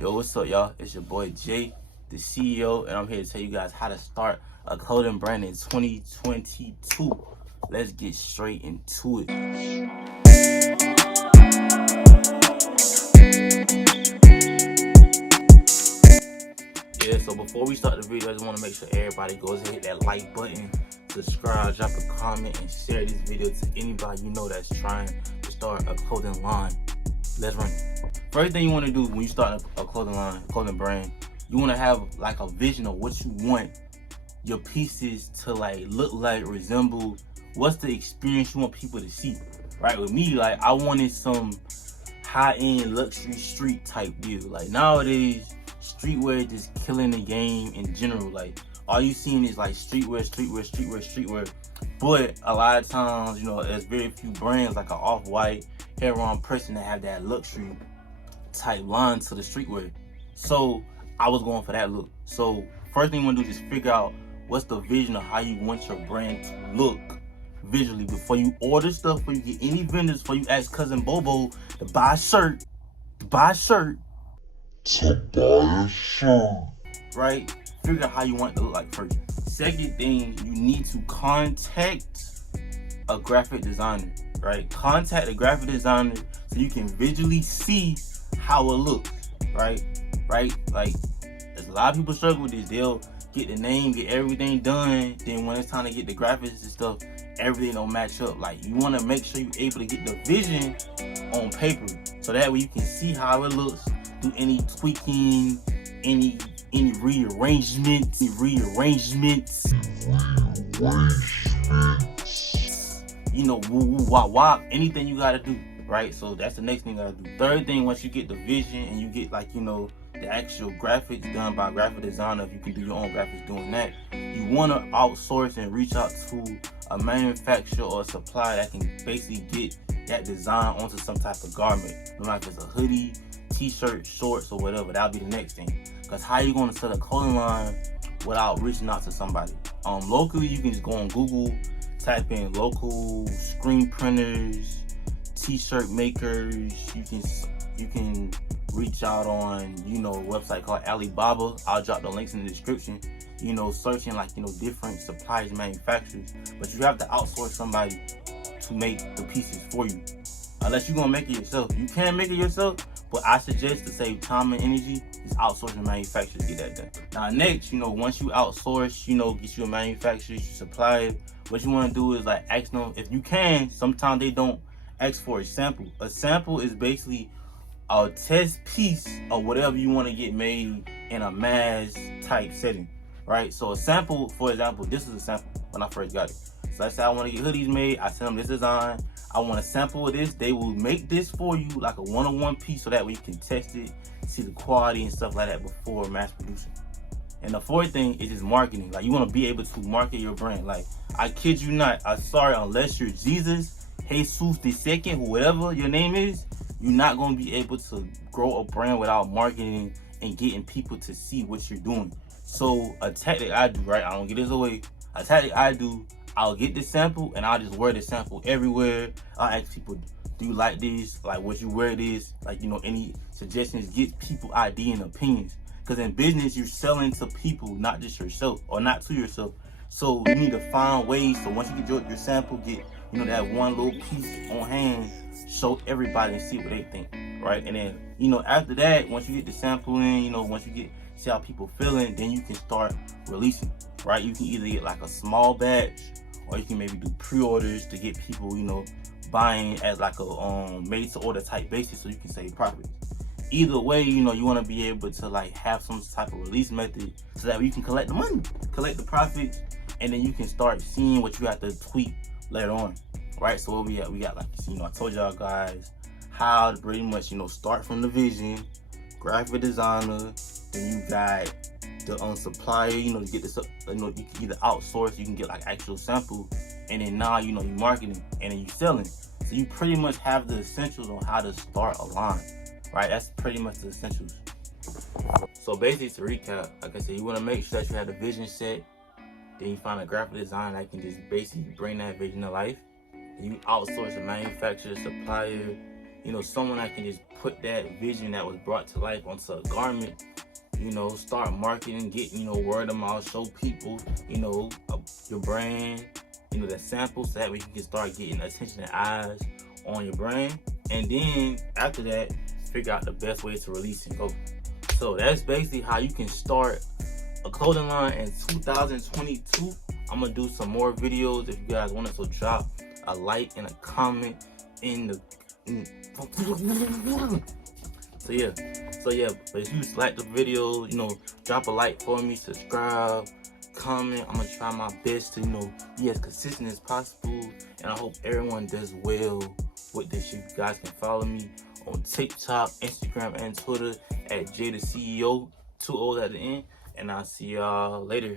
Yo, what's up, y'all? It's your boy Jay, the CEO, and I'm here to tell you guys how to start a clothing brand in 2022. Let's get straight into it. Yeah, so before we start the video, I just want to make sure everybody goes and hit that like button, subscribe, drop a comment, and share this video to anybody you know that's trying to start a clothing line. Let's run it. First thing you want to do when you start a clothing line, clothing brand, you want to have like a vision of what you want your pieces to like look like, resemble. What's the experience you want people to see? Right, with me, like I wanted some high-end luxury street type deal. Like nowadays, streetwear is just killing the game in general. Like all you seeing is like streetwear. But a lot of times, you know, there's very few brands like an Off-White, Heron person that have that luxury type line to the streetwear. So I was going for that look. So first thing you want to do is just figure out what's the vision of how you want your brand to look visually before you order stuff, before you get any vendors, before you ask cousin Bobo to buy a shirt, right? Figure out how you want it to look like first. Second thing, you need to contact a graphic designer, right? Contact a graphic designer so you can visually see how it looks, right? Like, there's a lot of people struggle with this. They'll get the name, get everything done, then when it's time to get the graphics and stuff, everything don't match up. Like, you want to make sure you're able to get the vision on paper, so that way you can see how it looks, do any tweaking, any rearrangements, you know, woo, wah, anything you gotta do, right? So that's the next thing you gotta do. Third thing, once you get the vision and you get, like, you know, the actual graphics done by a graphic designer, if you can do your own graphics doing that, you want to outsource and reach out to a manufacturer or a supplier that can basically get that design onto some type of garment. No matter if it's a hoodie, t-shirt, shorts, or whatever. That'll be the next thing. Because how you going to set a clothing line without reaching out to somebody? Locally, you can just go on Google, type in local screen printers, t-shirt makers. You can reach out on, you know, a website called Alibaba. I'll drop the links in the description. You know, searching like, you know, different suppliers, manufacturers. But you have to outsource somebody to make the pieces for you. Unless you're gonna make it yourself. You can make it yourself, but I suggest, to save time and energy, is outsourcing manufacturers to get that done. Now next, you know, once you outsource, you know, get you a manufacturer, you supply it, what you want to do is like ask them, if you can, sometimes they don't ask for a sample. A sample is basically a test piece of whatever you want to get made in a mass type setting, right? So a sample, for example, this is a sample when I first got it. So let's say I want to get hoodies made, I send them this design, I want a sample of this, they will make this for you like a one-on-one piece, so that way you can test it, see the quality and stuff like that before mass producing. And the fourth thing is just marketing. Like, you want to be able to market your brand. Like, I kid you not, I'm sorry, unless you're Jesus the second, whatever your name is, you're not going to be able to grow a brand without marketing and getting people to see what you're doing. So a tactic I do, right, I don't get this away, a tactic I do, I'll get the sample and I'll just wear the sample everywhere. I'll ask people, do you like this? Like, would you wear this? Like, you know, any suggestions, get people idea and opinions. Because in business, you're selling to people, not just yourself, or not to yourself. So you need to find ways, so once you get your sample, get, you know, that one little piece on hand, show everybody and see what they think, right? And then, you know, after that, once you get the sample in, you know, once you see how people feeling, then you can start releasing, right? You can either get like a small batch, or you can maybe do pre-orders to get people, you know, buying as like a made-to-order type basis, so you can save profits. Either way, you know, you want to be able to like have some type of release method so that you can collect the money, collect the profits, and then you can start seeing what you have to tweak later on, right? So what we got like, you know, I told y'all guys how to pretty much, you know, start from the vision, graphic designer, then you got the supplier, you know, to get this up, you know, you can either outsource, you can get like actual sample, and then now, you know, you marketing and then you selling. So you pretty much have the essentials on how to start a line, right? That's pretty much the essentials. So basically, to recap, like I said, you want to make sure that you have the vision set, then you find a graphic designer that can just basically bring that vision to life. Then you outsource a manufacturer, supplier, you know, someone that can just put that vision that was brought to life onto a garment, you know, start marketing, get, you know, word of mouth, show people, you know, your brand, you know, that sample, so that way you can start getting attention and eyes on your brand. And then after that, figure out the best way to release and go. So that's basically how you can start a clothing line in 2022. I'm gonna do some more videos if you guys want it, so drop a like and a comment in the so yeah, but if you like the video, you know, drop a like for me, subscribe, comment. I'm gonna try my best to, you know, be as consistent as possible, and I hope everyone does well with this. You guys can follow me on TikTok, Instagram, and Twitter at J the CEO, 2 O's at the end, and I'll see y'all later.